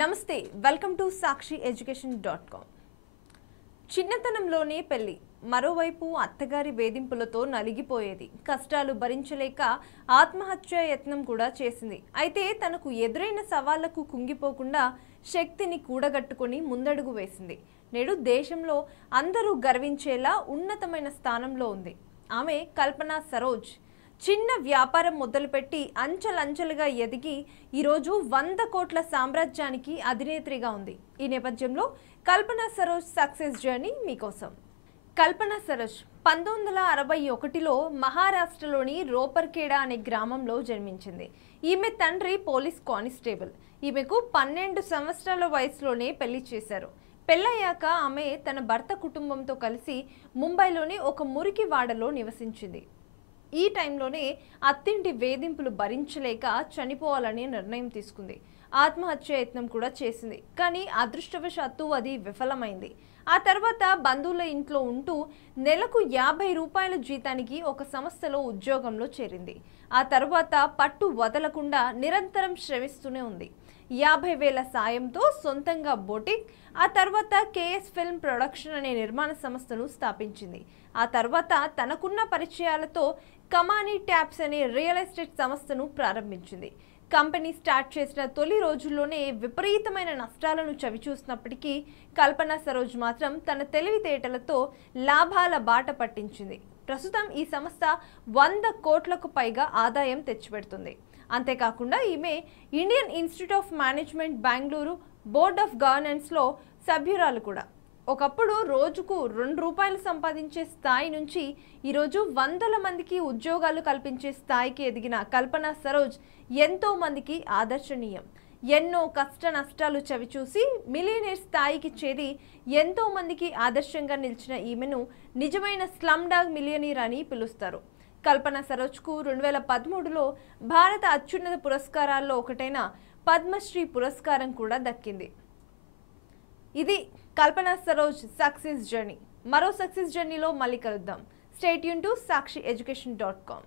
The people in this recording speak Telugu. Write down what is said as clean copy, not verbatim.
నమస్తే వెల్కమ్ టు sakshieducation.com చిన్నతనంలోనే పెళ్లి మరోవైపు అత్తగారి వేధింపులతో నలిగిపోయేది కష్టాలు భరించలేక ఆత్మహత్య యత్నం కూడా చేసింది అయితే తనకు ఎదురైన సవాళ్లకు కుంగిపోకుండా శక్తిని కూడగట్టుకొని ముందడుగు వేసింది నేడు దేశంలో అందరూ గర్వించేలా ఉన్నతమైన స్థానంలో ఉంది ఆమె కల్పన సరోజ్ చిన్న వ్యాపారం మొదలుపెట్టి అంచెలంచెలుగా ఎదిగి ఈరోజు 100 కోట్ల సామ్రాజ్యానికి అధినేత్రిగా ఉంది ఈ నేపథ్యంలో కల్పన సరోజ్ సక్సెస్ జర్నీ మీకోసం కల్పన సరోజ్ 1961లో మహారాష్ట్రలోని రోపర్ఖేడా అనే గ్రామంలో జన్మించింది ఈమె తండ్రి పోలీస్ కానిస్టేబుల్ ఈమెకు 12 సంవత్సరాల వయసులోనే పెళ్లి చేశారు పెళ్ళయ్యాక ఆమె తన భర్త కుటుంబంతో కలిసి ముంబైలోని ఒక మురికి వాడలో నివసించింది ఈ టైంలోనే అత్తింటి వేధింపులు భరించలేక చనిపోవాలని నిర్ణయం తీసుకుంది ఆత్మహత్య యత్నం కూడా చేసింది కానీ అదృష్టవశాత్తు అది విఫలమైంది ఆ తర్వాత బంధువుల ఇంట్లో ఉంటూ నెలకు 50 రూపాయల జీతానికి ఒక సంస్థలో ఉద్యోగంలో చేరింది ఆ తర్వాత పట్టు వదలకుండా నిరంతరం శ్రమిస్తూనే ఉంది 50,000 సాయంతో సొంతంగా బొటిక్ ఆ తర్వాత కేఎస్ ఫిల్మ్ ప్రొడక్షన్ అనే నిర్మాణ సంస్థను స్థాపించింది ఆ తర్వాత తనకున్న పరిచయాలతో కమానీ ట్యాప్స్ అనే రియల్ ఎస్టేట్ సంస్థను ప్రారంభించింది కంపెనీ స్టార్ట్ చేసిన తొలి రోజుల్లోనే విపరీతమైన నష్టాలను చవిచూసినప్పటికీ కల్పన సరోజ్ మాత్రం తన తెలివితేటలతో లాభాల బాట పట్టించింది ప్రస్తుతం ఈ సంస్థ 100 కోట్లకు పైగా ఆదాయం తెచ్చిపెడుతుంది అంతేకాకుండా ఈమె Indian Institute of Management Bengaluru board of గవర్నెన్స్లో సభ్యురాలు కూడా ఒకప్పుడు రోజుకు 2 రూపాయలు సంపాదించే స్థాయి నుంచి ఈరోజు 100 మందికి ఉద్యోగాలు కల్పించే స్థాయికి ఎదిగిన కల్పన సరోజ్ ఎంతో మందికి ఆదర్శనీయం ఎన్నో కష్ట నష్టాలు చవిచూసి మిలియనీర్ స్థాయికి చేరి ఎంతో మందికి ఆదర్శంగా నిలిచిన ఈమెను నిజమైన స్లమ్ డాగ్ మిలియనీర్ అని పిలుస్తారు కల్పన సరోజ్కు 2013లో భారత అత్యున్నత పురస్కారాల్లో ఒకటైన పద్మశ్రీ పురస్కారం కూడా దక్కింది ఇది కల్పన సరోజ్ సక్సెస్ జర్నీ మరో సక్సెస్ జర్నీలో మళ్ళీ కలుద్దాం స్టే ట్యూన్ టు sakshieducation.com